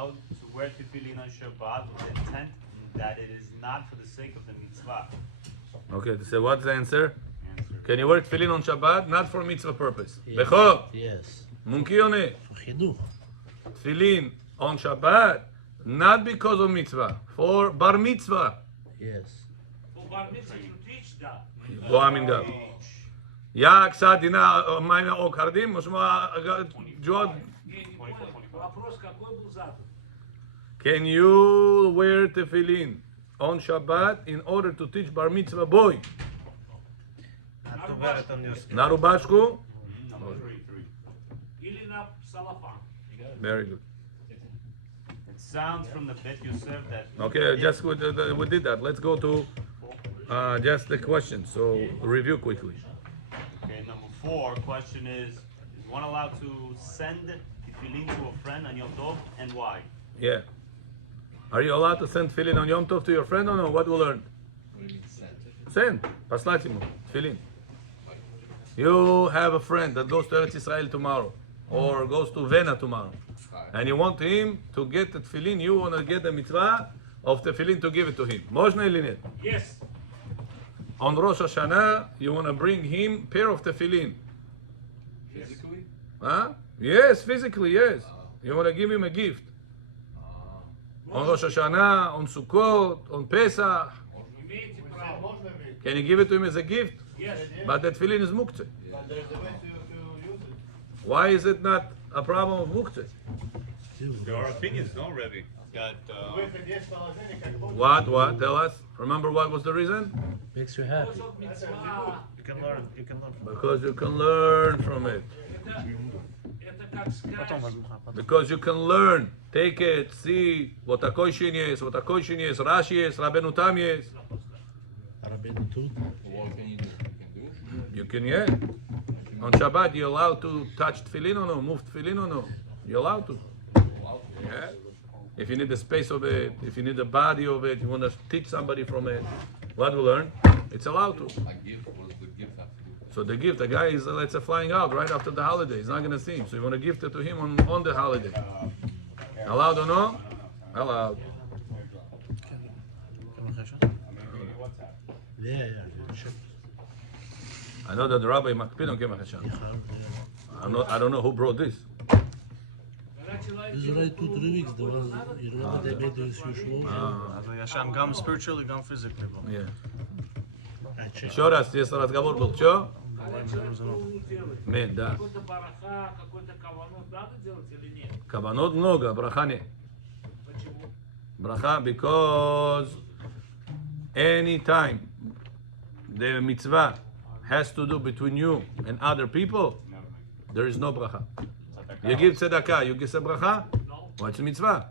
allowed to wear tefillin on Shabbat with the intent that it is not for the sake of the mitzvah? Okay, so what's the answer? Answer. Can you wear tefillin on Shabbat? Not for mitzvah purpose. Yes. Bechor, Yes. Munki Yoneh. For chinuch. Tefillin on Shabbat, not because of mitzvah, for bar mitzvah. Yes. For bar mitzvah you teach that. בוא אמינגה. יא קצת דינה מים או קרדים, משמע ג'וד. Вопрос какой был задан? Can you wear tefillin on Shabbat in order to teach bar mitzvah boy? На рубашку? Или на салафан? Very good. It sounds from the Bet Yosef that Okay, just we did that. Let's go to just the question. So review quickly. Okay, number 4 question is one allowed to send tefillin to a friend on Yom Tov, and why? Yeah. Are you allowed to send tefillin on Yom Tov to your friend or no? What we learned? Send. Послать ему tefillin. You have a friend that goes to Eretz Israel tomorrow or goes to Vienna tomorrow, and you want him to get the tefillin. You want to get the mitzvah of tefillin to give it to him. Можно или нет? Yes. On Rosh Hashanah, you want to bring him pair of tefillin. Physically? Huh? Yes, physically, yes. You want to give him a gift. On Rosh Hashanah, on Sukkot, on Pesach. Имеете право. Can you give it to him as a gift? Yes. But that tefillin is muktzeh. Why is it not a problem of muktzeh? There are opinions, no, Rebbe? That What? Tell us. Remember what was the reason? Makes you happy. Кусок мицва. you can learn. Because you can learn from it. Это как сказать. Because you can learn. Take it, see what a koshin is, what a koshin is, Rashi is, Rabbeinu Tam is. Rabbeinu tut. What can you do? You can, yeah. On Shabbat, you allowed to touch tefillin or no? Move tefillin or no? You're allowed to. Yeah. If you need the space of it, if you need the body of it, you want to teach somebody from it, what we learn? It's allowed to. A gift. What does the gift have to do? So the gift, the guy is, let's say, flying out right after the holiday. He's not going to see him. So you want to gift it to him on the holiday. Allowed or no? Allowed. Yeah. I know that the rabbi makpid on Kemach Hashem. I don't know who brought this. This is right 2-3 weeks. The ones you remember they made those few shows. אז הוא ישן גם spiritually, גם physically. Yeah. I checked. Еще раз, если разговор был, что? Когда человек делает Мен, да. какой-то бараха, какой-то каванот надо делать или нет? Каванот много, браха нет. Почему? Bracha because anytime the mitzvah has to do between you and other people, there is no bracha. You give tzedakah, you give a bracha? No. What's a mitzvah?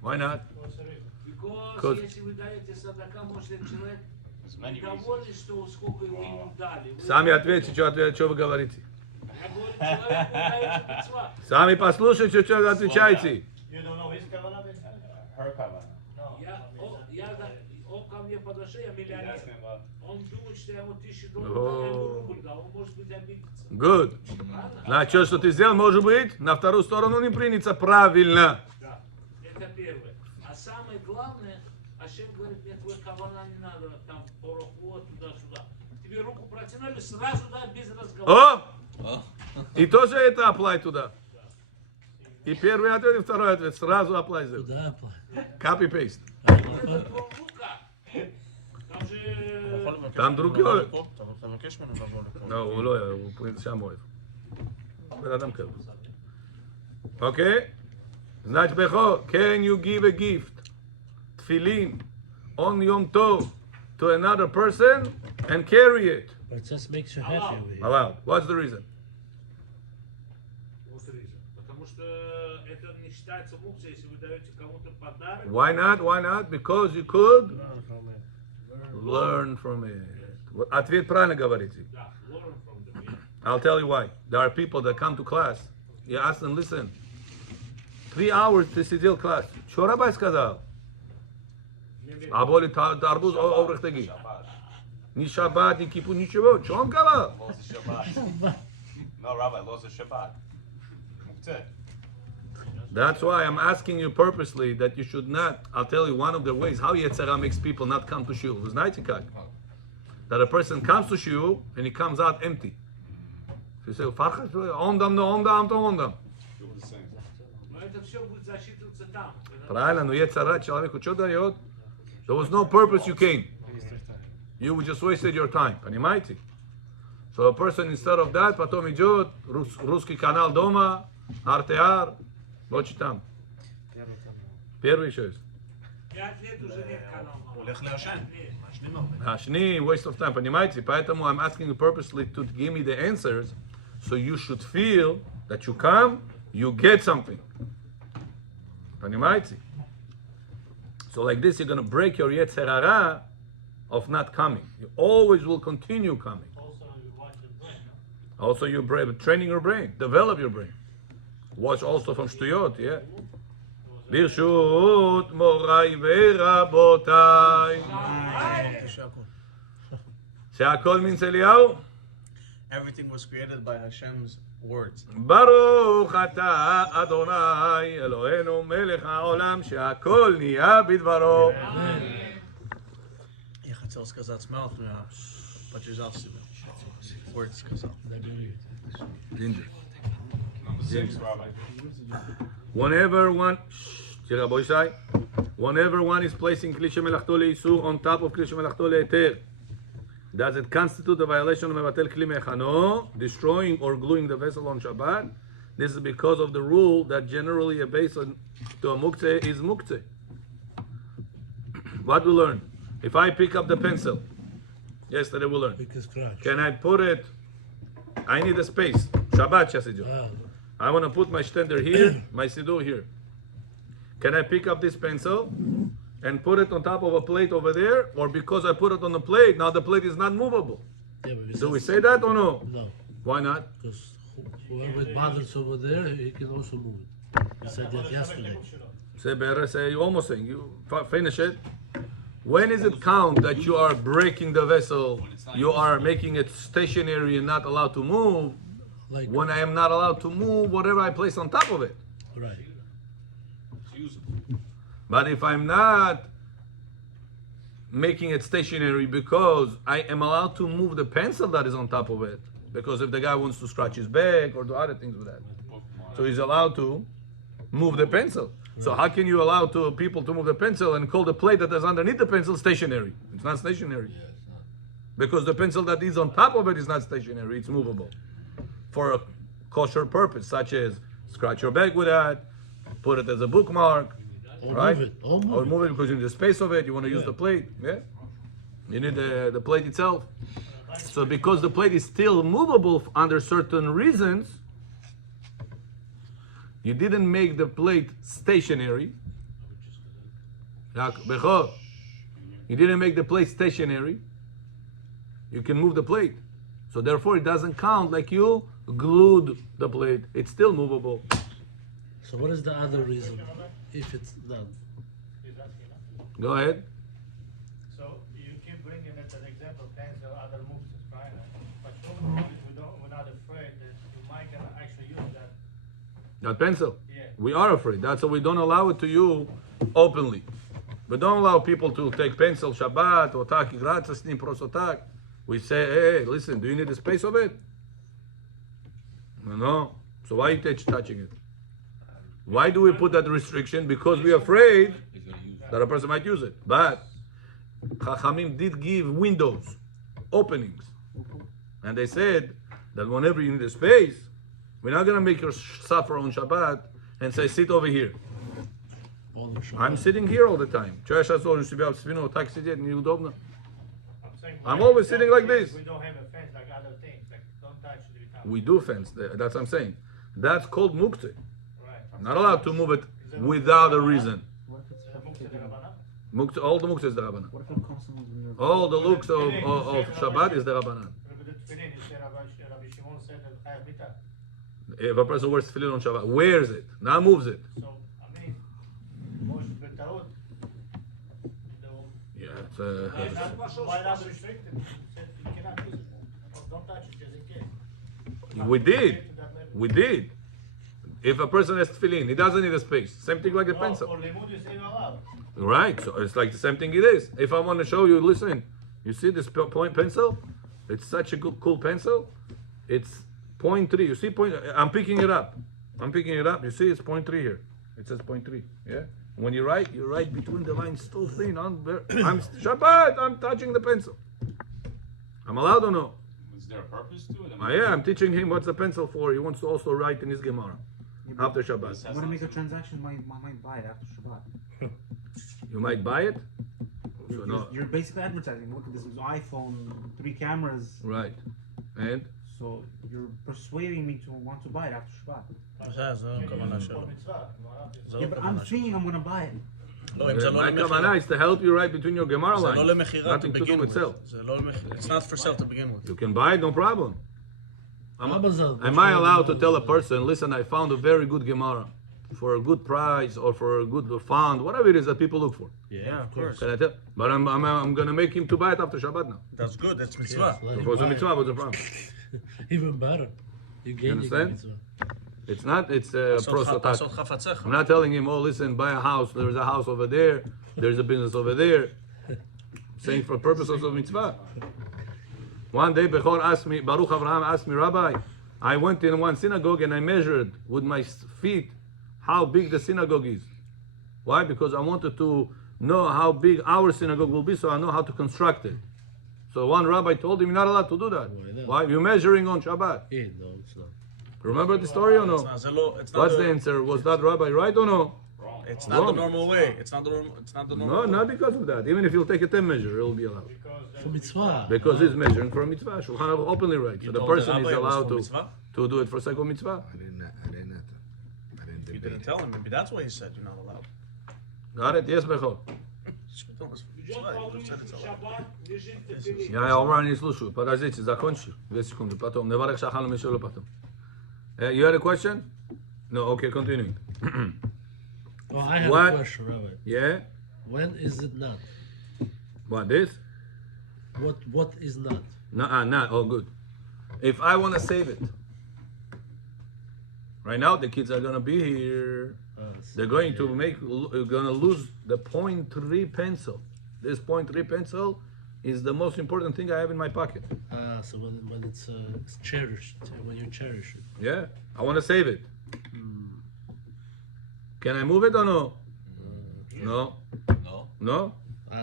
Why not? Because если вы даете садака, может этот человек недоволен, что сколько вы ему дали. Сами ответьте, что вы говорите. Я говорю, человеку дает мицва. Сами послушайте, что вы отвечаете. Он ко мне подошел, я миллионер. Он думает, что я ему $1000 дал, я ему рубль дал. Он может быть обидится. Good. Значит, что ты сделал, может быть, на вторую сторону не принято правильно. Да, это первое. А самое главное, Ашем говорит, мне твой кавана не надо, там, пороход, туда-сюда. Тебе руку протянули, сразу, да, без разговора. О! И тоже это apply туда. И первый ответ, и второй ответ. Сразу apply сделать. Да, Copy-paste. Это рука. Там же... Там другой. אתה מבקש ממנו לבוא לפה. לא, הוא לא, הוא שם אוהב. בן אדם כזה. אוקיי? значит, בכור, can you give a gift, תפילין, on Yom Tov, to another person and carry it? but it just makes you happy. Allowed. What's the reason? Потому что это не считается мукцией, если вы даете кому-то подарок. Why not? Why not? Because you could learn from it. Ответ правильно говорите. Да, learn from them, yeah. I'll tell you why. There are people that come to class. You ask them, listen, 3 hours ты сидел в классе. Что рабай сказал? А более арбуз оврых таги. Ни шаббат, ни кипу, ничего. Что он сказал? Lost the Shabbat. No, Rabbi, lost the Shabbat. Muktzeh. That's why I'm asking you purposely that you should not. I'll tell you one of the ways how Yetzirah makes people not come to shul. That a person comes to shul and he comes out empty. So you say, "Farcha, ondam no ondam to ondam." Но это все будет засчитываться там. Правильно, но Yetzirah человеку что дает? There was no purpose you came. You just wasted your time. Понимаете? So a person instead of that потом идет русский канал дома, RTR, вот что там. Первый еще есть. 5 лет уже нет канала. הולך לעשן. מעשנים הרבה. Ashni, waste of time, понимаете? Поэтому I'm asking you purposely to give me the answers, so you should feel that you come, you get something. Понимаете? So like this, you're going to break your Yetzer Hara of not coming. You always will continue coming. Also, your brain, training your brain, develop your brain. Watch also from Shtuyot, yeah. ברשות מוריי ורבותיי. שהכל מן אליהו. Everything was created by Hashem's words. ברוך אתה אדוני אלוהינו מלך העולם שהכל נהיה בדברו. Я хотел сказать смело, но я поддержал себя. Words сказал. Ginger. Whenever one is placing kli shemelachto leisur on top of kli shemelachto leheter, does it constitute a violation of mevatel kli mechano, destroying or gluing the vessel on Shabbat? This is because of the rule that generally a base to a muktzeh is muktzeh. What we learn? If I pick up the pencil, yesterday we learned. Big scratch. Can I put it? I need a space. Shabbat Shasidu. Ah, I want to put my stender here, my siddur here. Can I pick up this pencil and put it on top of a plate over there? Or because I put it on the plate, now the plate is not movable? yeah, but Do we say that or no? no? Why not? Because whoever it bothers over there, he can also move it. He said that yesterday. Say better, say you almost saying. You finish it. When is it count that you are breaking the vessel? You are making it stationary and not allowed to move. Like, When I am not allowed to move whatever I place on top of it. right. But if I'm not making it stationary because I am allowed to move the pencil that is on top of it, because if the guy wants to scratch his back or do other things with that, so he's allowed to move the pencil. So how can you allow people to move the pencil and call the plate that is underneath the pencil stationary? It's not stationary. Because the pencil that is on top of it is not stationary, it's movable. For a kosher purpose, such as scratch your back with that, put it as a bookmark, Or right? move it. Or move Or it. move it because you need the space of it, you want to use the plate, yeah? You need the plate itself. So because the plate is still movable under certain reasons, you didn't make the plate stationary. You didn't make the plate stationary. You can move the plate. So therefore it doesn't count like you glued the plate. It's still movable. So what is the other reason if it's done? Go ahead. So you keep bringing it as an example, pencil, other moves, right? But we're not afraid that you might can actually use that. That pencil. Yeah. We are afraid. That's why we don't allow it to you openly. We don't allow people to take pencil Shabbat or tak gratis nim prosotak. We say, hey, listen, do you need the space of it? No. So why are you touching it? Why do we put that restriction? Because we're afraid that a person might use it. But Chachamim did give windows, openings. And they said that whenever you need a space, we're not going to make you suffer on Shabbat and say, sit over here. All the I'm sitting here all the time. I'm saying I'm always sitting like this. We don't have a fence like other things, like don't touch the top. We do fence. That's what I'm saying. That's called muktzeh. Right. Not allowed to move it without a reason. Muktzeh de Rabbanan? Muktzeh, all the muktzeh is the Rabbanan. All the looks of Shabbat is the Rabbanan. Rabbi the Tefillin, you say Rabbi Shimon said that chayav mita. If a person wears tefillin on Shabbat, wears it, not moves it. So, I mean, Moshe b'tarut, Yeah, it's, why not restrict it? He said you cannot use it. Or don't touch it just in case. we did. We did. If a person has tefillin, he doesn't need a space. Same thing like a No, pencil. for limud you say you're allowed. Right, so it's like the same thing it is. If I want to show you, listen, you see this point pencil? It's such a cool pencil. It's 0.3. You see point? I'm picking it up. You see it's 0.3 here. It says 0.3. Yeah. When you write between the lines too thin. I'm Shabbat. I'm touching the pencil. I'm allowed or no? Is there a purpose to it? Yeah, I'm teaching him what's the pencil for. He wants to also write in his Gemara after Shabbat. I'm gonna make a transaction. Might buy it after Shabbat. You might buy it. So no. You're basically advertising. Look, this is iPhone, 3 cameras. Right. And So you're persuading me to want to buy it after Shabbat. זה הכוונה שלו. For mitzvah, no, Yeah, but I'm saying I'm gonna buy it. לא, אם זה לא my למכירה. הכוונה is to help you write between your Gemara זה lines. לא למכירה to Nothing to do begin with with. sale. זה לא למכירה. It's not for sale to begin with. You can buy it, no problem. Amazon. Am I allowed to tell a person, listen, I found a very good Gemara for a good price or for a good font, whatever it is that people look for? Yeah, of course. Can I tell? But I'm going to make him to buy it after Shabbat now. That's good. That's mitzvah. Let If him it was a buy it. mitzvah, what's the problem? Even better. You gain understand? mitzvah. It's not, it's לעשות prosotak. חפציך. I'm not telling him, oh, listen, buy a house. There's a house over there. There's a business over there. I'm saying for purposes of mitzvah. One day, Bechor asked me, Baruch Avraham asked me, Rabbi, I went in one synagogue and I measured with my feet how big the synagogue is. Why? Because I wanted to know how big our synagogue will be so I know how to construct it. So one rabbi told him, you're not allowed to do that. Why not? Why? You're measuring on Shabbat. Yeah, no, it's not. Remember the story or no? זה לא, it's not What's the answer? Was that rabbi right or no? It's not the Wrong. normal way. It's not the normal No, way. not because of that. Even if you'll take a 10 measure, it'll be allowed. For mitzvah. Because he's measuring for a mitzvah. Shulchan Aruch openly writes. So the told person the is rabbi it was allowed for mitzvah? to do it for sake of mitzvah. I didn't You debate didn't it. tell him. Maybe that's why he said you're not allowed. Got it? Yes, Bechor. Идет по улице в шаббат, лежит тефилин. Я умра не слушаю. Подождите, закончи. 2 секунды. Потом. Неварech шахану мишелу потом. You had a question? No, okay, continuing. Oh, I have What? a question, Rabbi. Yeah? When is it not? What, this? What is not? No, not. Oh, good. If I want to save it. Right now, the kids are going to be here. They're going to lose the 0.3 pencil. This 0.3 pencil is the most important thing I have in my pocket. So when it's cherished, when you cherish it. Yeah, I want to save it. Can I move it or no? No. No. No?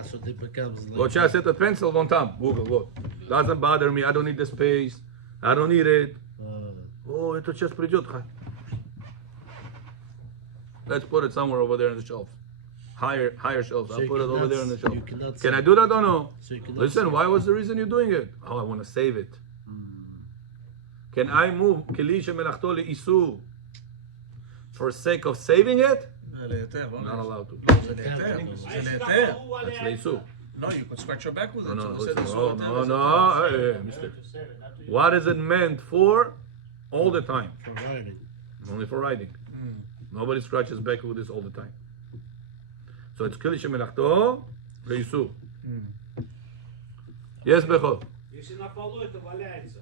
So it becomes like. Вот сейчас этот pencil вон там, в угол, вот. Doesn't bother me, I don't need the space, I don't need it. Oh, это сейчас придет. Let's put it somewhere over there on the shelf. Higher shelves. So I'll you put it over cannot- there on the shelf. you cannot Can I save do that or no? So you cannot Listen, save why was the reason you're doing it? Oh, I want to save it. Can I move כלי שמלאכתו לאיסור for sake of saving it? זה להיתר, לא? Not allowed to. לא, זה להיתר. זה להיתר. That's לאיסור. No, you could scratch your back with it. No, So it said it's no, not no, there. hey, mister. to save it, not to use. What is it meant for? All the time. For writing. Only for riding. Nobody scratches back with this all the time. So it's כלי שמלאכתו לאיסור. Yes, Bechor. Если на полу это валяется,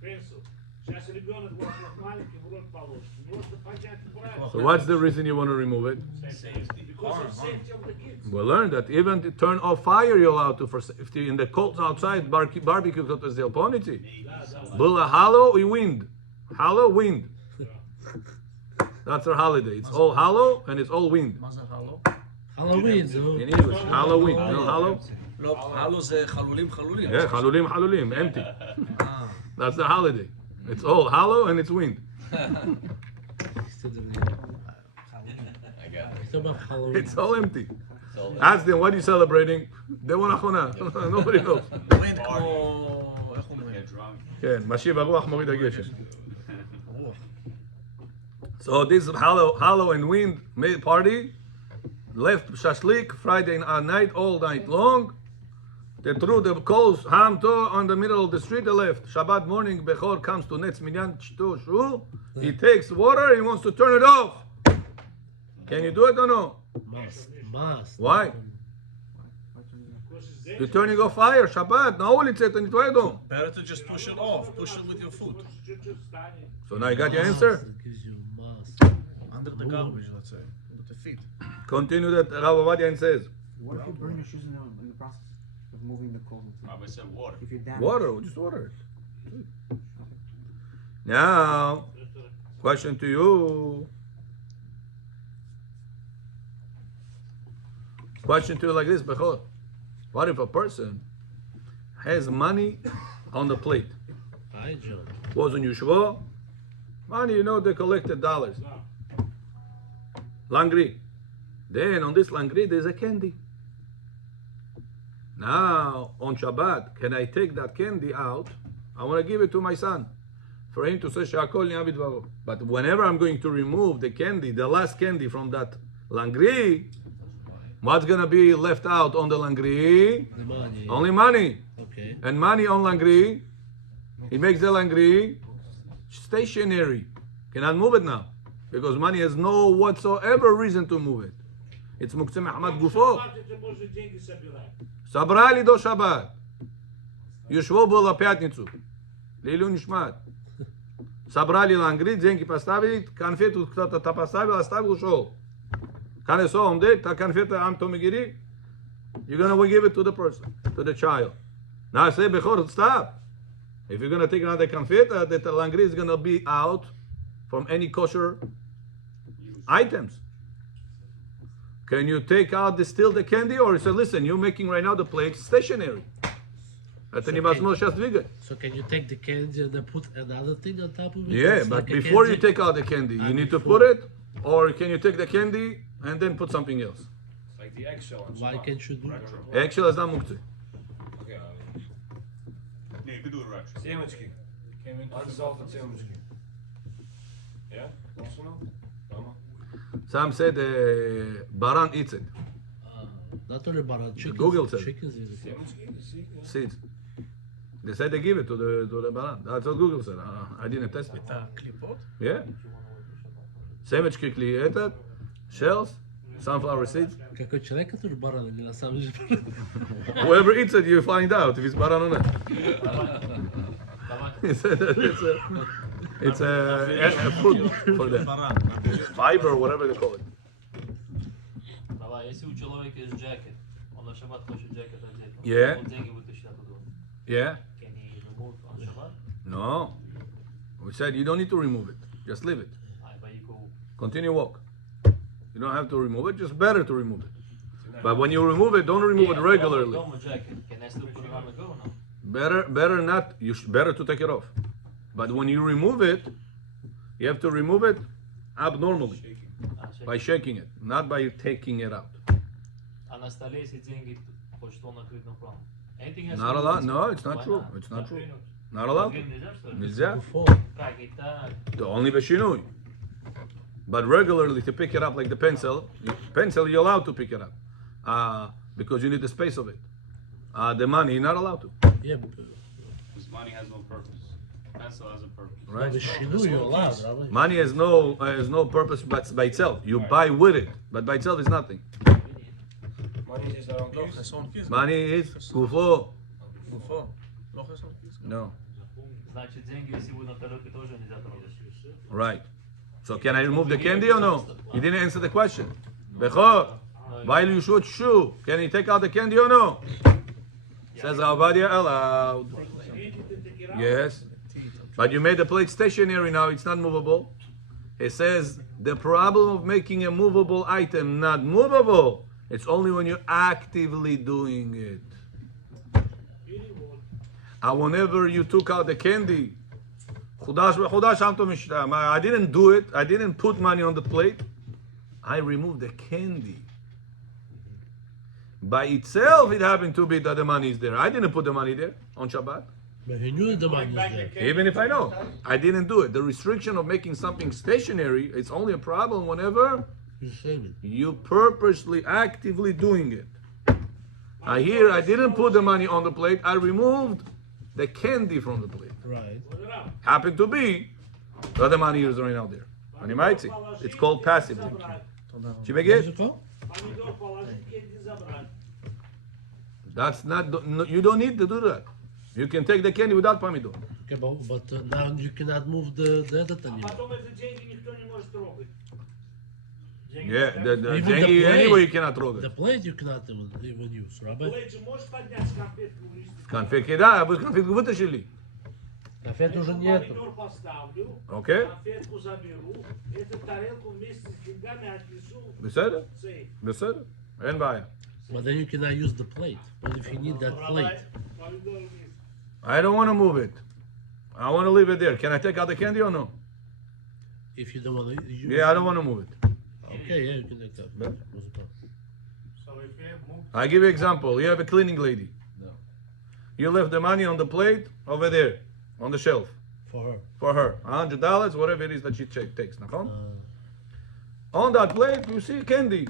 пенсил, сейчас ребенок вот маленький в рот положит. Можно поднять и брать. So what's the reason you want to remove it? Because of safety of the kids. We learned that even to turn off fire you're allowed to for safety. In the cold outside, barbecue кто-то сделал, помните? Было hollow и wind. Hollow, wind. That's our holiday. It's all hollow and it's all wind. מה זה הלו? Halloween, so. In English, Halloween. You know hollow? לא, הלו זה חלולים חלולים. Yeah, חלולים, empty. That's the holiday. It's all hollow and it's wind. I got it. It's about Halloween. It's all empty. So Ask them, what are you celebrating? They want אחרונה. Nobody knows. ווינד כמו... איך אומרים? get drunk. כן, משיב הרוח מוריד הגשם. So this hollow and wind made party, left shashlik Friday night, all night long. They threw the coals, ham to on the middle of the street. They left. Shabbat morning, Bechor comes to Netz Minyan Ch'to Shu. He takes water. He wants to turn it off. Can you do it or no? Must. Why? You're turning off fire. Shabbat. На улице это не твой дом. Better to just push it off. Push it with your foot. Чуть-чуть встанет. So now you got your answer. It gives you must. Under the garbage, let's say. With the feet. Continue that Rav Ovadia says. What if you burn your shoes in the process of moving the coal? Rabbi said water. If you damage. Water, just water it. Now, question to you. Question to you like this, Bechor. What if a person has money on the plate? Hi, John. Was in Yeshua, money, you know, they collected dollars. Langri. Then on this langri, there's a candy. Now, on Shabbat, can I take that candy out? I want to give it to my son. For him to say, Shakol Ni'avid Vavo. But whenever I'm going to remove the candy, the last candy from that langri, what's going to be left out on the langri? The money. Only money. Okay. And money on langri, he makes the langri stationary. Cannot move it now. Because money has no whatsoever reason to move it. It's Muktzeh Ahmad Gufo. Ты можешь деньги собирать. Собрали до Шаббат. Юшво было пятницу. Лилю Нишмат. Собрали лангри, деньги поставили, конфету кто-то поставил, оставил, ушел. Колесо он дает, та конфета Амто Мегири, you're going to give it to the person, to the child. Now I say, Bechor, stop. If you're going to take another confeta, that the langri is going to be out from any kosher items. Can you take out still the candy, or you say, listen, you're making right now the plate stationary. Это невозможно сейчас двигать. So can you take the candy and then put another thing on top of it? Yeah, It's but like a before you candy? take out the candy, you need to before. put it, or can you take the candy and then put something else? Like the eggshell on Why Shabbat. can't you do that? Retro. Eggshell is not muktzeh. Okay, Yeah, you could do it retro. Sandwichki. Unsalted sandwichki. Yeah? Also no? Dama? Some said Baran eats it. Not only about chickens. Google said. Chickens is it. Sandwichki? You see? Yeah. Seeds. They said they give it to the Baran. That's what Google said. I didn't test it. Klipot? Yeah. Sandwich quickly этот, shells, sunflower seeds. Какой человек, который баран или на самом деле баран? Whoever eats it, you find out if it's Baran or not. He said that it's a food for them. Fiber, whatever they call it. Давай, если у человека есть джекет, он на шаббат хочет джекет одеть, Yeah. он деньги вытащит оттуда. Yeah? Can he remove on Shabbat? No. We said you don't need to remove it. Just leave it. But you go. Continue walk. You don't have to remove it. Just better to remove it. But when you remove it, don't remove it regularly. Дома jacket. Can I still put it on the go now? Better not. Better to take it off. But when you remove it, you have to remove it abnormally by shaking it, not by taking it out. А на столе если деньги, хочет он накрыть на план. Anything else? Not allowed. No, it's not true. It's not true. Not allowed. Нельзя, что ли? Нельзя. Before. Как и так. Only b'shinui. But regularly to pick it up like the pencil, you're allowed to pick it up because you need the space of it. The money, you're not allowed to. Yeah, Because money has no purpose. Pencil has a purpose. Right? the shinu you're allowed, Rabbi. Money has no purpose but by itself. You buy with it, but by itself is nothing. Money is our own לא, keys. חסרון כיס. Money is kufo. גופו. לא חסרון כיס. No. Значит, деньги, если будут на тарелке, тоже нельзя трогать. Right. So can I remove the candy or no? You didn't answer the question. Bechor, while you shoot shoe, can you take out the candy or no? Says Avadia allowed. Yes. But you made the plate stationary now, it's not movable. It says the problem of making a movable item not movable, it's only when you're actively doing it. And whenever you took out the candy, I didn't do it, I didn't put money on the plate, I removed the candy. By itself, it happened to be that the money is there. I didn't put the money there on Shabbat. But he knew the money was there. Even if I know, I didn't do it. The restriction of making something stationary, it's only a problem whenever You saved it. you purposely, actively doing it. Here, I didn't put the money on the plate. I removed the candy from the plate. Right. Happened to be that the money is right now there. And you might see, it's called passive. Did you make What's it? it called? Помидор положить, деньги забрать. That's not. No, you don't need to do that. You can take the candy without pomidor. Okay, but now you cannot move the other anymore. Потом эти деньги никто не может трогать. Yeah, the Even the деньги plate. anyway you cannot throw The it. plate you cannot even use, Rabbi. Плейт же можешь поднять с конфетку вниз? Конфетки, да, вы конфетку вытащили. Конфет уже нету. Помидор поставлю, Окей? конфетку заберу, эту тарелку вместе с деньгами отнесу בסדר? в сейф. בסדר? אין בעיה. But then you cannot use the plate. But if you need that plate, Помидор вниз. I don't want to move it. I want to leave it there. Can I take out the candy or no? if you don't want to use Yeah, I don't want to move it. Okay, yeah, you can take that. Yeah. So if you have moved, I give you example. You have a cleaning lady. No. You left the money on the plate over there, on the shelf, For her. for her. $100, whatever it is that she takes. נכון? Uh, On that plate, you see candy.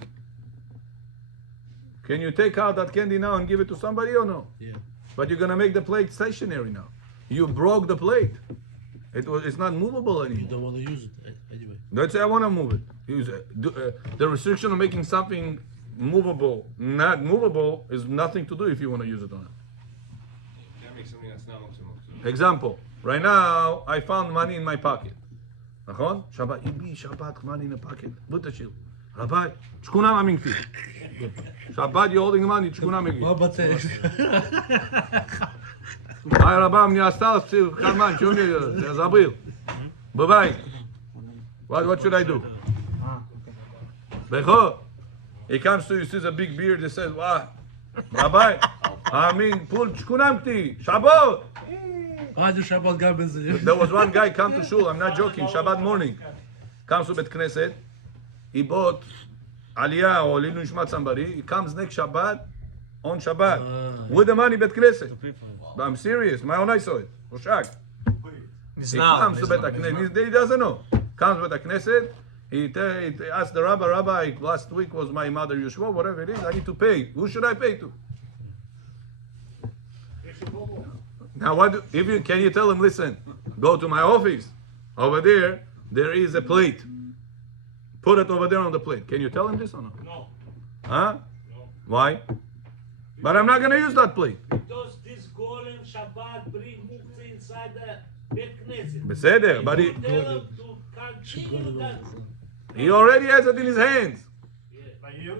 Can you take out that candy now and give it to somebody or no? yeah. But you're gonna make the plate stationary now. You broke the plate. It's not movable You anymore. don't want to use it anyway. Don't say I want to move it. The restriction of making something movable, not movable, is nothing to do if you want to use it or not. That makes something that's not movable. Example. Right now, I found money in my pocket. נכון? שבת, איבי, שבת, money in the pocket. בוא תשאיר. רבי, שכונה מאמינתי. שבת, you're holding money, שכונה מגיע. What about that? Ай, раба, мне осталось в карман, что мне делать? Я забыл. Бывает. What should I do? Бехо, he comes to you, sees a big beard, he says, wow, Rabbi, I mean, pull shkunamti, Shabbat. עד השבת גם בזה. There was one guy come to shul, I'm not joking, Shabbat morning. Comes to Bet Knesset, he bought Aliyah or Lilu Nishmat somebody, he comes next Shabbat, on Shabbat, with the money Bet Knesset. But I'm serious, my own eye saw it. Roshak. He comes to Bet Knesset, he doesn't know. Comes to Bet Knesset, he asked the rabbi, last week was my mother Yeshua, whatever it is, I need to pay. Who should I pay to? Now, can you tell him, listen, go to my office. Over there, there is a plate. Put it over there on the plate. Can you tell him this or not? No. Huh? No. Why? But I'm not going to use that plate. Because this golem Shabbat bring muktzah inside the Bet Knesset. בסדר, but You tell him to continue that. he already has it in his hands. but you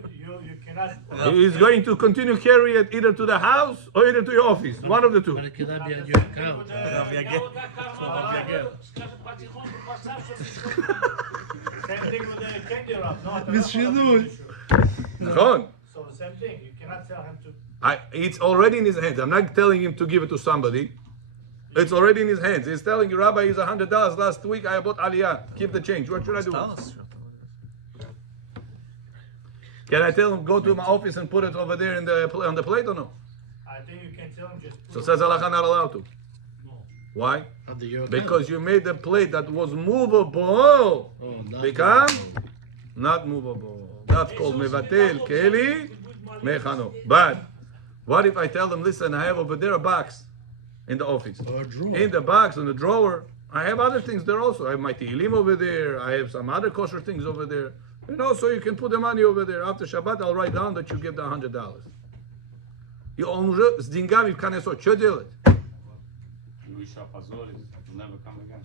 cannot. He's going to continue carry it either to the house or either to your office. One of the two. But it cannot be on your account. Я вот так карман, скажем, потихоньку поставь, чтобы Same thing with the candy wrap. No, בשינוי. נכון? So the same thing. You cannot tell him to. It's already in his hands. I'm not telling him to give it to somebody. It's already in his hands. He's telling you, Rabbi, it's $100 last week. I bought Aliyah. Keep the change. What should I do? Can I tell him go to my office and put it over there on the plate or no? I think you can tell him just. So says Allah not allowed to. Why? Under your account. Because you made the plate that was movable Oh, not become not movable. That's called mevatel keli mechano. But what if I tell them, listen, I have over there a box in the office. Or a drawer. In the box, in the drawer, I have other things there also. I have my Tehillim over there. I have some other kosher things over there. You know, so you can put the money over there. After Shabbat, I'll write down that you give the $100. И он уже с деньгами в конце. Что делать? Will never come again.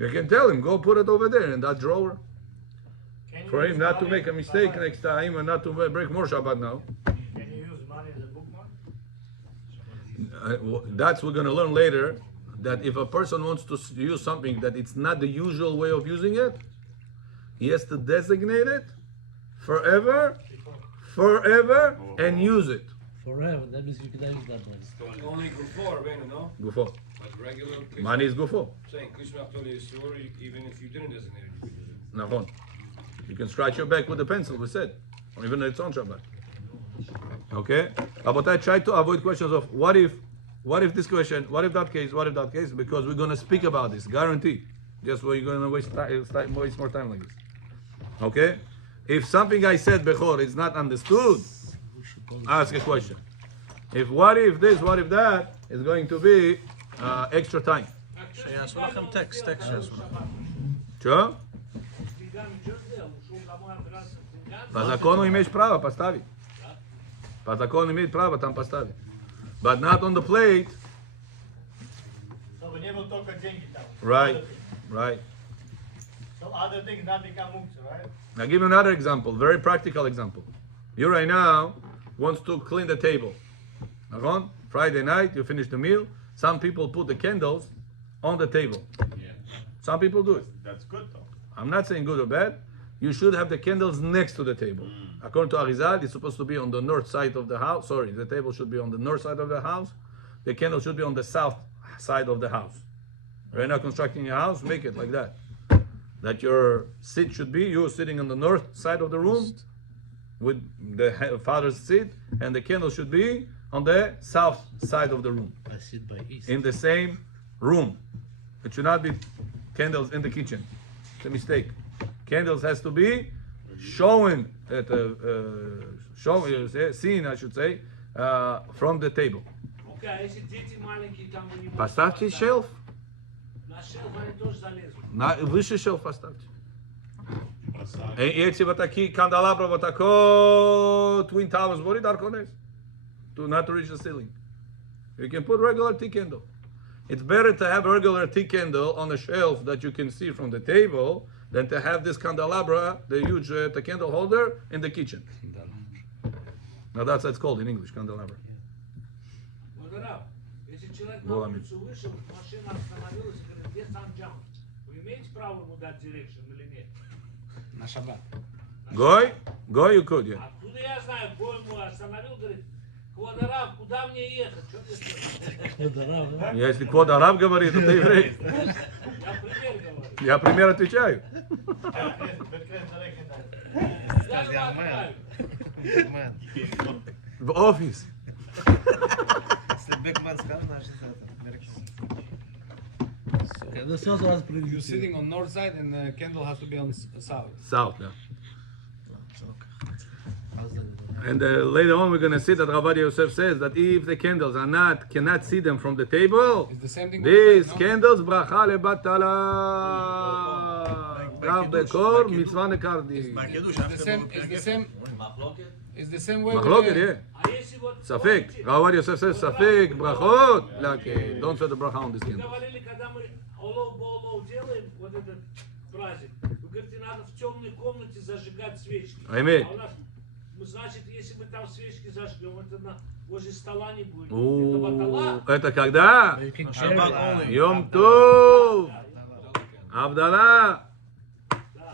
You can tell him, go put it over there in that drawer. Can you For him use not to money- make a mistake next time and not to break more Shabbat now. Can you use money as a bookmark? That's we're going to learn later. That if a person wants to use something that it's not the usual way of using it, he has to designate it forever, and use it. Forever. That means you cannot use that money. Only Gufo, Rabbeinu, no? Gufo. But regular. Money is Gufo. Saying, Kushmach told you a story, even if you didn't designate it, you could use it. Nahon. You can scratch your back with a pencil, we said. Or even it's on Shabbat. Okay? But I try to avoid questions of what if this question, what if that case, because we're going to speak about this, guarantee. Just we're going to waste more time like this. Okay? If something I said before is not understood, ask a question. If what if this, what if that, is going to be extra time. שיעשו לכם טקסט שיעשו לכם. Что? с деньгами что сделал? Ушел домой, обратно с деньгами. По закону имеешь право поставить. По закону имеет право там поставить. But not on the plate. So не было только деньги там. Right. Other things. Right. So other things not become muktzah, right? I'll give you another example, very practical example. You right now wants to clean the table. Friday night, you finish the meal. Some people put the candles on the table. Yeah. Some people do it. That's good though. I'm not saying good or bad. You should have the candles next to the table. According to Arizal, it's supposed to be on the north side of the house. Sorry, the table should be on the north side of the house. The candle should be on the south side of the house. Right now, constructing a house, make it like that. That your seat should be, you sitting on the north side of the room with the father's seat, and the candle should be on the south side of the room. I sit by east. In the same room. It should not be candles in the kitchen. It's a mistake. Candles has to be showing at seen, I should say, from the table. Окей, а если дети маленькие, там вы не можете Поставьте поставить? шелф. На шелф они тоже залезут. Выше шелф поставьте. И эти вот такие канделабры, вот такой twin towers, what are you to not reach the ceiling? You can put regular tea candle. It's better to have a regular tea candle on a shelf that you can see from the table than to have this candelabra, the huge the candle holder, in the kitchen. Now that's what it's called in English, candelabra. Водорав, если человек на Голами. улицу вышел, машина остановилась и говорит, где санджам? Вы имеете право ему дать дирекшн или нет? На шаббат. Go, you could, yeah. Откуда я знаю, Бой ему остановил, говорит, Водорав, куда мне ехать? Что ты сказал? Если код араб говорит, это еврей. Я пример говорю. Я пример отвечаю. Я знаю. В офис. Если Бекман скажет, значит Okay, this was as You're previous. sitting on north side and the candle has to be on south. South, yeah. And later on, we're going to see that Rabbi Yosef says that if the candles cannot see them from the table, It's the same thing these with candles bracha lebatala. Rav Bekor mitzvah nekardi. It's the same way Machloket, yeah. А если вот Safek. Rabbi Yosef says safek brachot. Like, don't say the bracha on this candle. говорили, когда мы олов делаем, вот этот праздник, вы говорите, надо в темной комнате зажигать свечки. Аминь. А у нас, значит, если мы там свечки зажгем, это возле стола не будет. Это О, батала. это когда? Making cherry. Йом Тов. Авдала.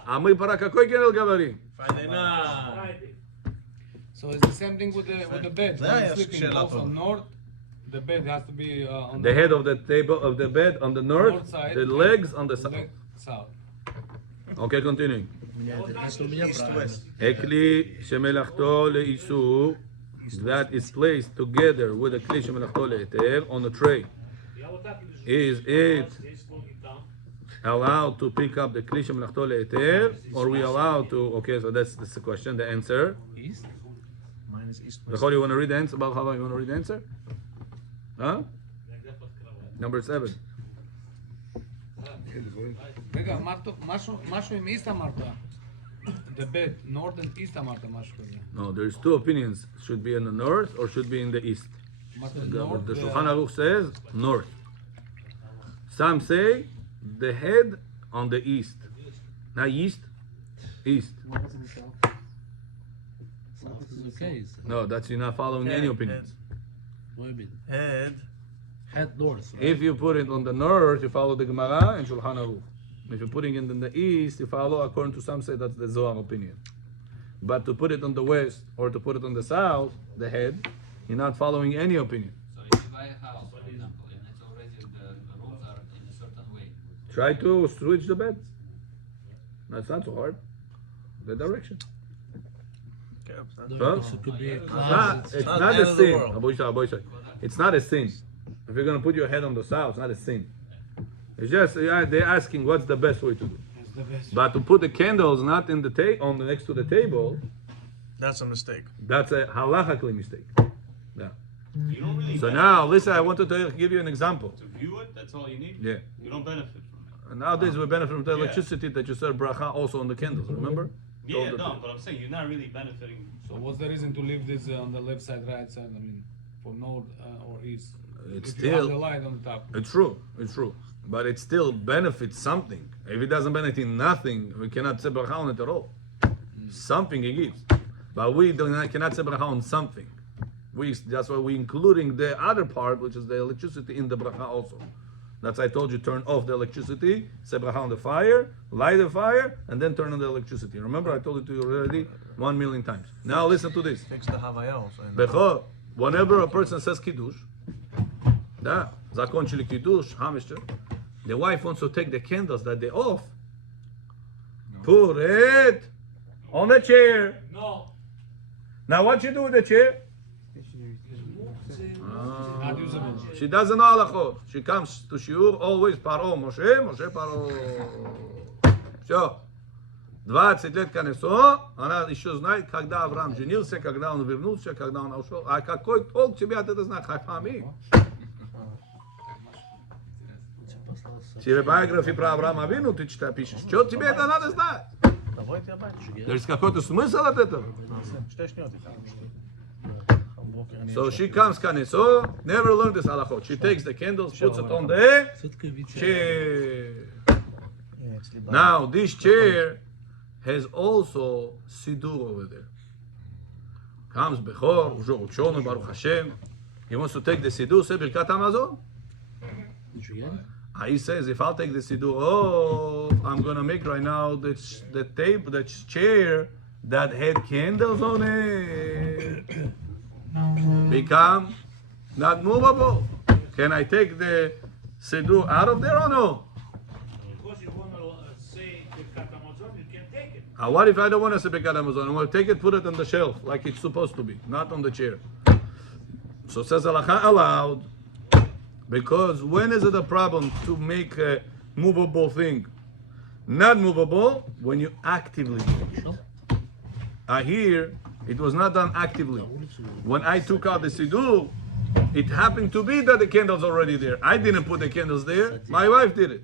А мы про какой candle говорим? Friday. So it's the same thing with the bed. When you're sleeping also north, the bed has to be on The head of the table of the bed on the north, north side. the legs on the south. South. Okay, continuing. Это у меня правильно. Ekli shemelachto le'isu, that is placed together with a kli shemelachto le'eter on a tray. Я вот так лежу. Is it Здесь ноги там. allowed to pick up the kli shemelachto le'eter, or we allowed to? Okay, so that's the question. The answer. East. Mine is east. Bechor, you want to read the answer? Balchava, you want to read the answer? Huh? Number 7. רגע, משהו עם איסט אמרת. The bed, north and east אמרת משהו כזה. No, there's two opinions. Should be in the north or should be in the east. אמרת The north, Shulchan Aruch says north. Some say the head on the east. Not east, east. South is okay. No, that's you're not following any opinions. What do you mean? Head. Head north. Right? If you put it on the north, you follow the Gemara and Shulchan Aruch. If you're putting it in the east, you follow, according to some say that's the Zohar opinion. But to put it on the west or to put it on the south, the head, you're not following any opinion. So if you buy a house, for example, and it's already the rooms are in a certain way. Try to switch the beds. That's not so hard. The direction. No, Huh? because it could be a It's closet. not a sin. It's not a sin. If you're going to put your head on the south, it's not a sin. It's just they're asking what's the best way to do. But to put the candles not in the on the next to the table, That's a mistake. that's a halachically mistake. Yeah. You don't really So benefit. now, listen, I wanted to give you an example. To view it, that's all you need. Yeah. You don't benefit from it. And nowadays we benefit from the electricity that you serve bracha also on the candles. Remember? Yeah, no, but I'm saying you're not really benefiting. So what's the reason to leave this on the left side, right side? I mean, for north or east? It's If you have still- the light on the top. It's true. It's true. But it still benefits something. If it doesn't benefit nothing, we cannot say bracha on it at all. Something he gives. But we cannot say bracha on something. That's why we're including the other part, which is the electricity, in the bracha also. That's why I told you, turn off the electricity, say bracha on the fire, light the fire, and then turn on the electricity. Remember, I told it to you already 1,000,000 times. Now listen to this. Takes the Havaya also. Bechor, whenever a person says kiddush, da, закончили kiddush, hamishter, the wife wants to take the candles that they off, put it on the chair. No. Now what you do with the chair? Not usable. She doesn't know halachot. She comes to shiur always Paro, Moshe Paro. Все. 20 лет колесо, она еще знает, когда Авраам женился, когда он вернулся, когда он ушел. А какой толк тебе от этого знать? Хахами. Тебе биографии про Авраама Авину ты читаешь, пишешь. Что тебе это надо знать? There's какой-то смысл от этого? So she comes kaneso, never learned this halachot. She takes the candles, puts it on the chair. Now this chair has also siddur over there. Comes Bechor, Ushonu Baruch Hashem. He wants to take the siddur, say Birkat Hamazon. He says, if I'll take the siddur off, I'm gonna make right now the tape, the chair that had candles on it become not movable. Can I take the siddur out of there or no? Because you want to say Birkat Hamazon, you can take it. What if I don't want to say Birkat Hamazon? I want to take it, put it on the shelf like it's supposed to be, not on the chair. So says halacha allowed. Because when is it a problem to make a movable thing not movable? When you actively do it. Here, it was not done actively. When I took out the siddur, it happened to be that the candle's already there. I didn't put the candles there, my wife did it.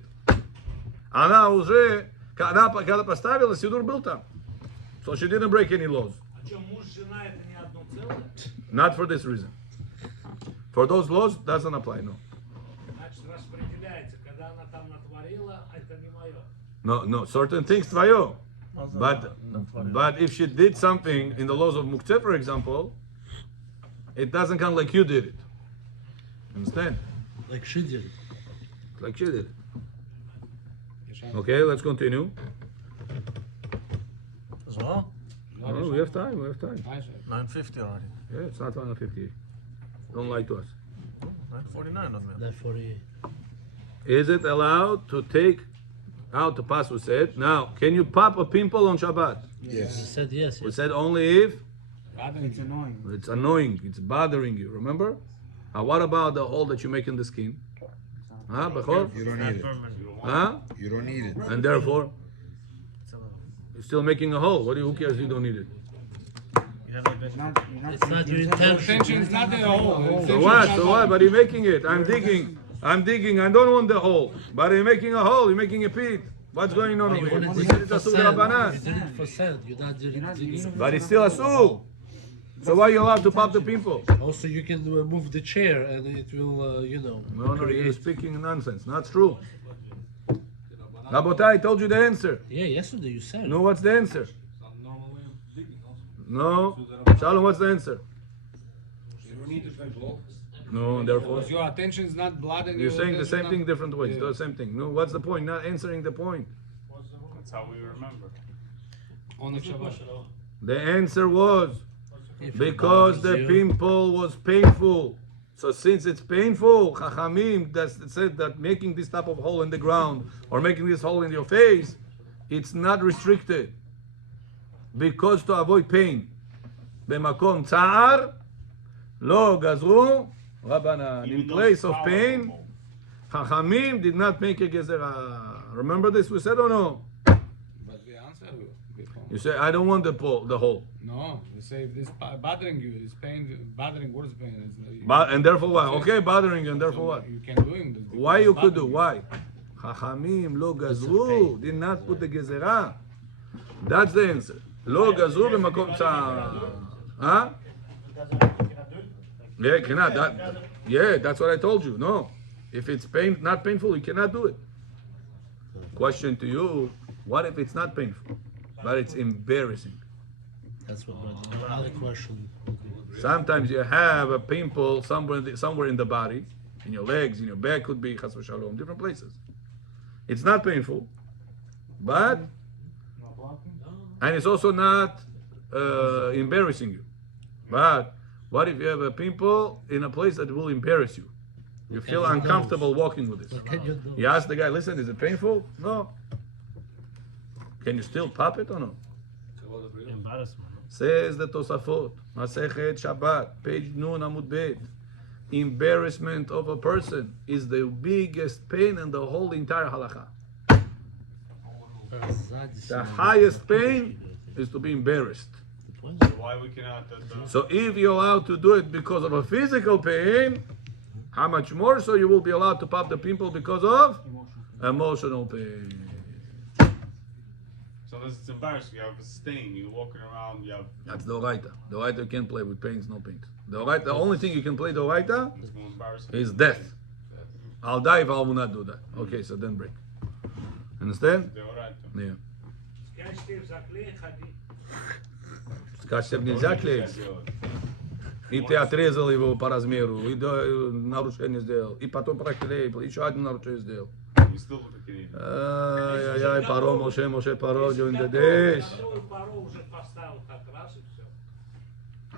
Она уже, когда поставила, сидур был там. So she didn't break any laws. А что, муж, жена это не одно целое? Not for this reason. For those laws, doesn't apply, no. Значит, распределяется. Когда она там натворила, это не мое. No, certain things tvayo. But if she did something in the laws of Muktzeh, for example, it doesn't count like you did it. Understand? Like she did it. Like she did it. Okay, let's continue. So, Oh, we have time. 9:50 already. Yeah, it's not 150. Don't lie to us. 9:49 on me. That 48. Is it allowed to take out the pass? We said. Now, can you pop a pimple on Shabbat? He said yes. We said only if It's annoying. it's annoying, it's bothering you. Remember? What about the hole that you make in the skin? Huh, Bechor? You don't need it. Huh? You don't need it. And therefore, you're still making a hole. Who cares? You don't need it. It's not your intention. Intention is not the hole. So what? But you're making it. I'm digging. I don't want the hole. But you're making a hole. You're making a pit. What's going on over here? We said it's asur You rabbanan. did it for sand. You're not doing it. But it's still asur. So why are you allowed to pop the pimple? Also, you can move the chair and it will, No, you're speaking nonsense. Not true. Rabotai, I told you the answer. Yeah, yesterday you said. No, what's the answer? No. Shalom, what's the answer? You don't need to spend blow. No, therefore. Because your attention is not blood and You're your saying the attention same thing not- different ways. Yeah. The same thing. No, what's the point? Not answering the point. That's how we remember. On the Shabbat. The answer was If it because the bothers you. pimple was painful. So since it's painful, Chachamim that said that making this type of hole in the ground or making this hole in your face, it's not restricted. Because to avoid pain. B'makom tza'ar lo gazru rabbanan. In place of pain, Chachamim did not make a gezerah. Remember this we said or no? But the answer before. You say I don't want the hole. No, you say if this bothering you, is pain bothering. What is pain? And therefore what? Okay, bothering you, and therefore what? You can do him. Why you could do? Why? Chachamim lo gazru did not put the gezerah. That's the answer. Lo gazru b'makom tza'ar. Huh? Yeah, cannot. That's what I told you. No, if it's not painful, you cannot do it. Question to you: what if it's not painful, but it's embarrassing? That's what another question. Sometimes you have a pimple somewhere in the body, in your legs, in your back, could be chas v'shalom, different places. It's not painful, but and it's also not embarrassing you. But what if you have a pimple in a place that will embarrass you? You feel uncomfortable walking with this. What can you do? You ask the guy, listen, is it painful? No. Can you still pop it or no? Embarrassment. Says the Tosafot, Masechet Shabbat, page Nun Amud Bet. Embarrassment of a person is the biggest pain in the whole entire halakha. The highest pain is to be embarrassed. Why we cannot do So if you're allowed to do it because of a physical pain, how much more so you will be allowed to pop the pimple because of emotional pain. So this is embarrassing. You have a stain. You're walking around. You have. That's the Oraita. The Oraita you can't play with pains, no pains. The Oraita, the only thing you can play the Oraita It's more embarrassing. is death. I'll die if I will not do that. Okay, so then break. Understand? They're alright. Yeah. Скажите в заклее ходи. Скажете, нельзя клеить. И ты отрезал его по размеру, и нарушение сделал, и потом проклеил, еще одно нарушение сделал. You still look like an idiot. Ай-яй-яй, Паро, Моше, Паро, during the days. Вторую пару уже поставил как раз и все.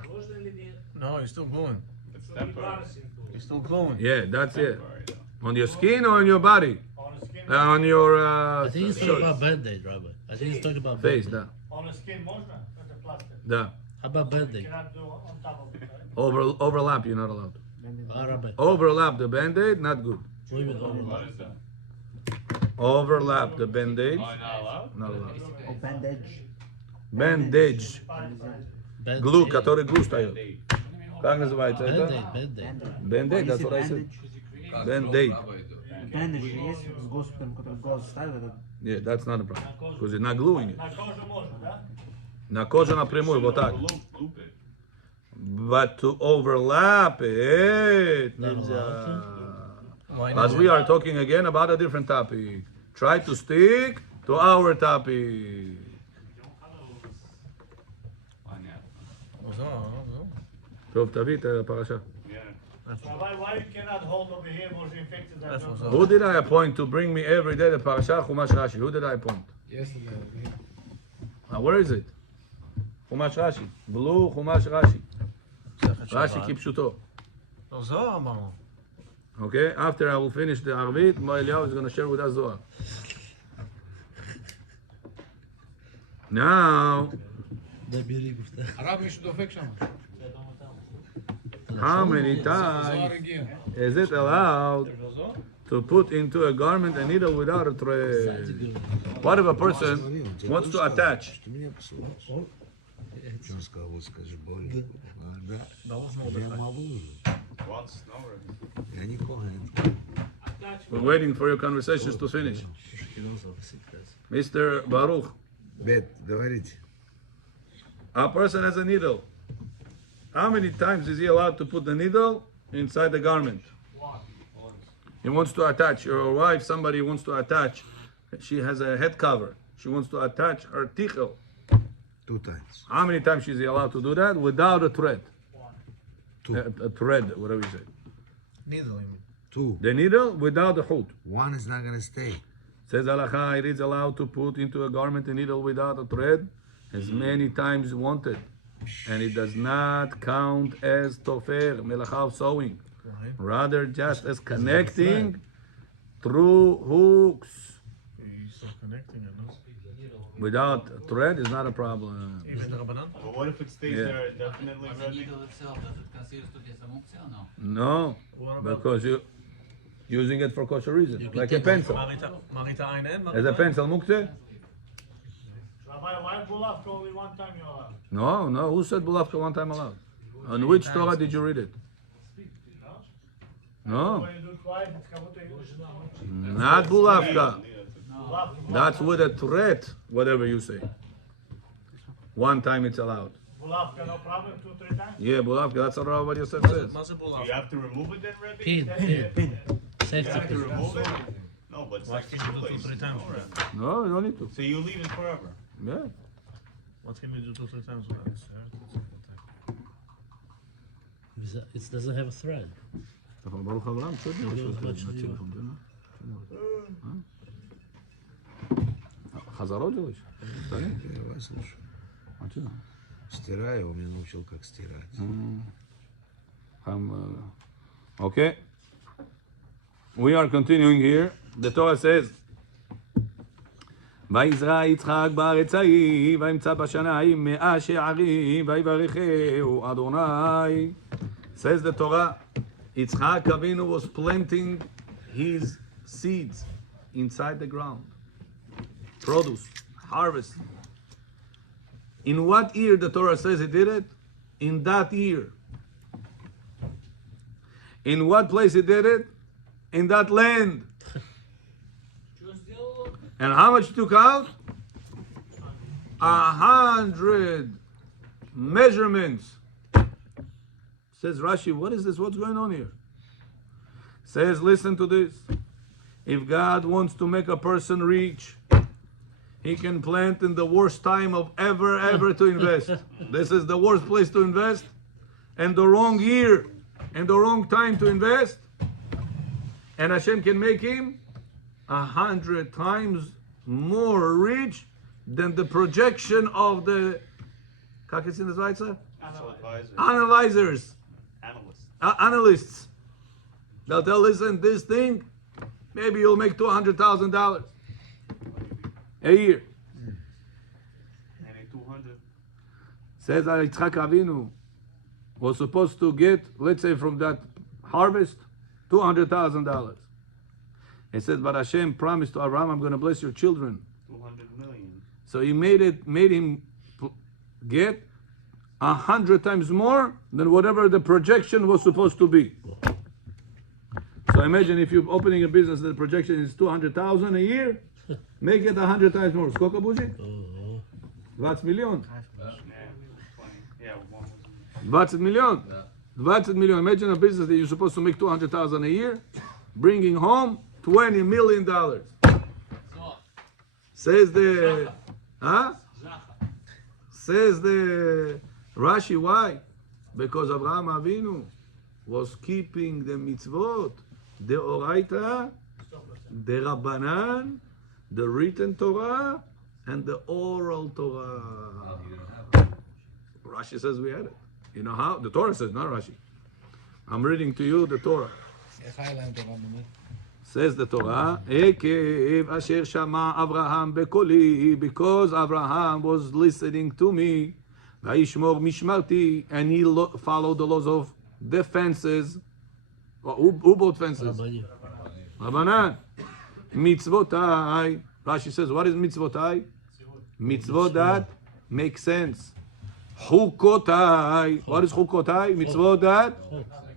Можно или нет? No, you're still gluing. It's Чтобы не temporary. барсинку. You're still gluing. Yeah, that's it. Temporary, though. On your skin or on your body? On the skin, On your I think he's talking shirt. about Band-Aid, Rabbi. I think he's talking about Face, Band-Aid. да. on the skin можно? Это пластик. Да. How about You Band-Aid? cannot do on top of it, right? Overlap, you're not allowed. Rabbi. Overlap the band-aid, not good. What do you mean What overlap? is that? Overlap the band-aid, Oh, not allowed? not allowed. Or bandage. Bandage. Band-Aid. Glue, который глу встает. They- Как называется это? Band-Aid, Band-Aid. Band-aid, that's what I said. Band-aid. Bandage есть с госпиталем, который глаз ставит, это Yeah, that's not a problem. Because you're not gluing it. На коже можно, да? На коже напрямую, вот так. Loop it. But to overlap it, Not нельзя. Why But not? we are talking again about a different topic. Try to stick to our topic. טוב, תביא את הפרשה. Yeah. Why you cannot hold over here more infected than That's what's up. Who did I appoint to bring me every day the parasha Chumash Rashi? Who did I appoint? Yesterday. Where is it? Chumash Rashi. Blue Chumash Rashi. Rashi כפשוטו. לא, זו אמרנו. Okay, after I will finish the Arvit, Mo Eliyahu is going to share with us Zohar. Now, דבירי גופתה. הרב מישהו דופק שם. how many זוהר times הגיע. is it allowed to put into a garment a needle without a thread? What if a person wants to attach? Once, no, already. We're waiting for your conversations to finish. Mr. Baruch, Бет, говорите. a person has a needle. How many times is he allowed to put the needle inside the garment? He wants to attach, your wife, somebody wants to attach. She has a head cover. She wants to attach her tichel. 2 times. How many times is he allowed to do that without a thread? 2. A thread, whatever you say. Needle, you mean. 2. The needle without the hood. 1 is not gonna stay. Says halacha, it is allowed to put into a garment a needle without a thread as many times wanted. And it does not count as tofer, melacha of sewing. Why? Rather just as connecting through hooks. You're still connecting it, no? Without a thread is not a problem. Even the Rabbanan? But what if it stays Yeah. there indefinitely, Rebbe? itself, does it consider to as a muktzah or no? No, What about because you're using it for kosher reason, like a pencil. Marita Ainen? As a pencil, muktzeh? Rabbi, why Bulafka only one time you're allowed? No, who said Bulavka one time allowed? On which Torah did you read it? No, When you do it twice, it's как будто you- not Bulavka. Bulafka. That's with a threat, whatever you say. One time it's allowed. Bulafka, no problem, 2-3 times? Yeah, Bulavka, that's what Yosef says. מה זה Do בולף? you have to remove it then, Rebbe? Pin. You Safety have to pin. remove it? No, but it's Why like can't you do it place. 2-3 times? No, you don't need to. So you leave it forever. Yeah. What can you do 2 times without it? It doesn't have a thread. ברוך אברהם, что делаешь? Хазарот делаешь? Я вас слушаю. Стираю, он меня научил, как стирать. Okay. We are continuing here. The Torah says, ויזרע יצחק בארץ ההיא, וימצא בשנה ההיא 100 שערים, ויברכהו אדוני. Says the Torah, Yitzchak Avinu was planting his seeds inside the ground. Produce, harvest. In what year the Torah says he did it? In that year. In what place he did it? In that land. And how much he took out? 100 measurements. Says Rashi, what is this? What's going on here? Says, listen to this. If God wants to make a person rich, he can plant in the worst time of ever to invest. This is the worst place to invest, and the wrong year, and the wrong time to invest. And Hashem can make him 100 times more rich than the projection of the analyzers. Analysts. They'll tell, listen, this thing, maybe you'll make $200,000 a year. Says that Yitzchak Avinu was supposed to get, let's say, from that harvest, $200,000. He said, but Hashem promised to Abraham, I'm going to bless your children. 200 million. So he made him get 100 times more than whatever the projection was supposed to be. So imagine if you're opening a business, the projection is 200,000 a year, make it 100 times more. Сколько будет? 20 million. 20 million. 20 million. Imagine a business that you're supposed to make 200,000 a year, bringing home $20 million. Says the, Says the Rashi, why? Because Abraham Avinu was keeping the mitzvot, the Oraita, the Rabbanan, the written Torah, and the oral Torah. Rashi says we had it. You know how? The Torah says, not Rashi. I'm reading to you the Torah. Says the Torah, Ekev asher shama Abraham bekoli, because Abraham was listening to me, vayishmor mishmarti, and he followed the laws of the fences. Who bought fences? Rabbanan. Mitzvotai. Rashi says, what is mitzvotai? Mitzvot that make sense. Chukotai. What is chukotai? Mitzvot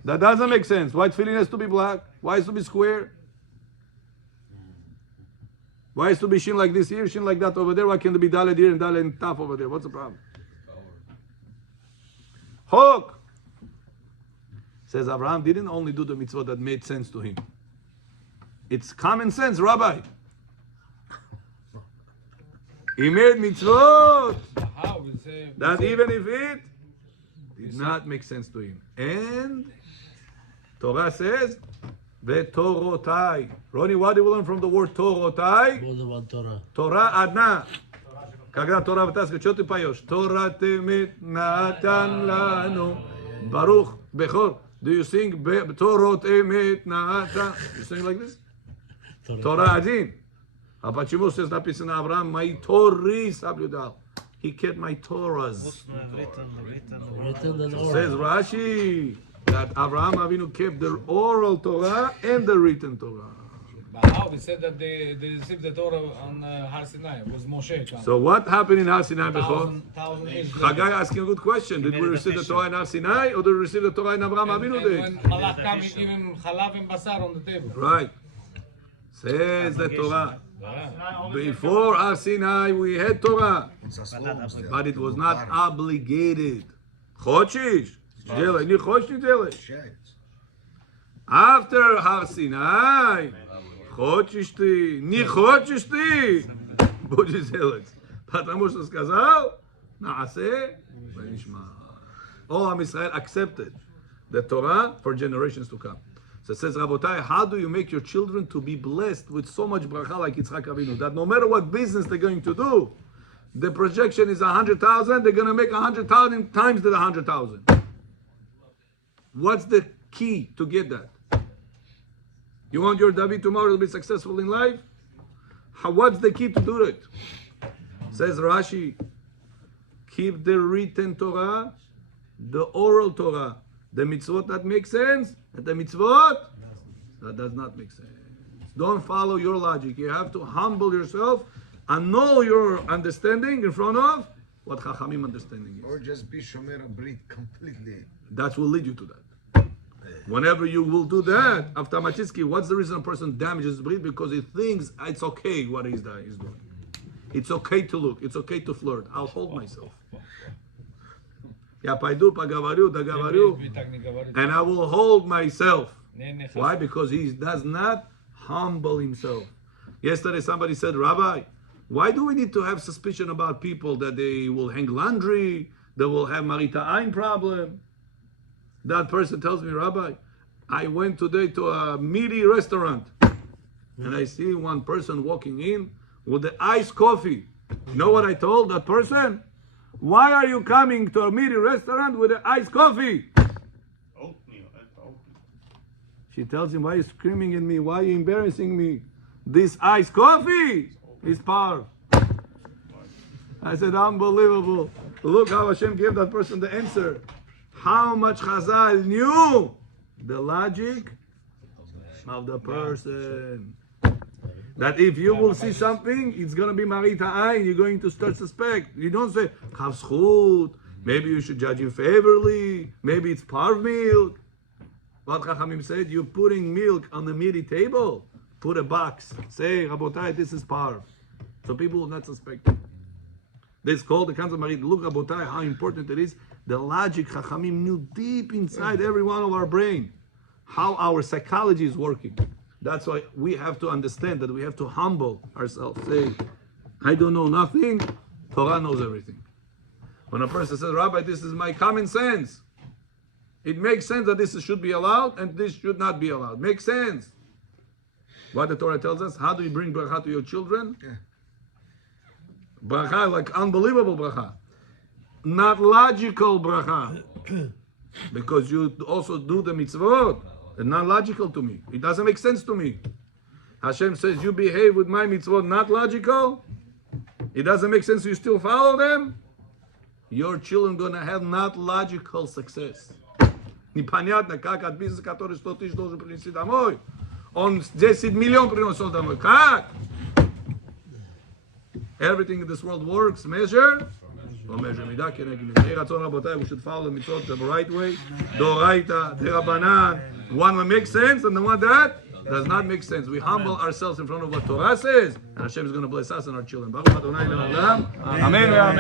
that doesn't make sense. Why tefillin has to be black? Why has to be square? Why has to be shin like this here, shin like that over there? Why can't it be daled here and daled and taf over there? What's the problem? Chok. Says Abraham didn't only do the mitzvot that made sense to him. It's common sense, Rabbi. He made mitzvot that even if it did not make sense to him. And Torah says, Ve'torotai. Ronnie, what do we learn from the word Torotai? More than one Torah. Torah одна. Когда Torah вытаскивает, что ты поешь? Torah temet natan lanu. Baruch Bechor. Do you sing Torah temet natan? You sing like this? Torah один. А почему здесь написано Авраам, мои Торы соблюдал? He kept my Torahs. Says Rashi that Abraham Avinu kept the oral Torah and the written Torah. But how? They said that they received the Torah on Har Sinai. It was Moshe. So what happened in Har Sinai before? 1,000 years. Chagai asking a good question. Did we receive the Torah in Har Sinai or did we receive the Torah in Abraham Avinu day? When Malach came, he gave him chalav and basar on the table. Right. Says the Torah. Before Har Sinai we had Torah, but it was not obligated. Хочешь? Делай. Не хочешь, не делай. After Har Sinai, хочешь ты, не хочешь ты, будешь делать. Потому что сказал Na'aseh v'nishma. All Am Yisrael accepted the Torah for generations to come. So it says, Rabotai, how do you make your children to be blessed with so much bracha like Yitzchak Avinu? That no matter what business they're going to do, the projection is 100,000, they're going to make 100,000 times the 100,000. What's the key to get that? You want your David tomorrow to be successful in life? What's the key to do it? Says Rashi, keep the written Torah, the oral Torah, the mitzvot that make sense, and the mitzvot that does not make sense. Don't follow your logic. You have to humble yourself and know your understanding in front of what Chachamim understanding Or is. just be Shomer Brit completely. That will lead you to that. Whenever you will do that, after Machitsky, what's the reason a person damages his breath? Because he thinks it's okay what he's doing. It's okay to look. It's okay to flirt. I'll hold myself. And I will hold myself. Why? Because he does not humble himself. Yesterday somebody said, Rabbi, why do we need to have suspicion about people that they will hang laundry, they will have Marita Ain problem? That person tells me, Rabbi, I went today to a meaty restaurant and I see one person walking in with the iced coffee. You know what I told that person? Why are you coming to a meaty restaurant with the iced coffee? She tells him, why are you screaming at me? Why are you embarrassing me? This iced coffee is power. I said, unbelievable. Look how Hashem gave that person the answer. How much Chazal knew the logic of the person. That if you will see something, it's going to be Marita Ain. You're going to start suspect. You don't say, Chav Zchut. Maybe you should judge him favorably. Maybe it's parv milk. What Chachamim said, you're putting milk on the meaty table. Put a box. Say, Rabotai, this is parv. So people will not suspect it. This is called the concept of Marit. Look, Rabotai, how important it is. The logic Chachamim knew deep inside every one of our brain how our psychology is working. That's why we have to understand that we have to humble ourselves. Say, I don't know nothing. Torah knows everything. When a person says, Rabbi, this is my common sense. It makes sense that this should be allowed and this should not be allowed. Makes sense. What the Torah tells us, how do you bring bracha to your children? Bracha, like unbelievable bracha. Not logical bracha. Because you also do the mitzvot. It's not logical to me. It doesn't make sense to me. Hashem says, you behave with my mitzvot not logical. It doesn't make sense, you still follow them. Your children going to have not logical success. Непонятно, как от бизнеса, который 100 тысяч должен принести домой, он 10 миллионов приносил домой. Как? Everything in this world works, measure. We should follow the mitzvot the right way. Doraita, Derabanan. One that makes sense and the one that does not make sense. We humble ourselves in front of what Torah says, and Hashem is going to bless us and our children. Amen.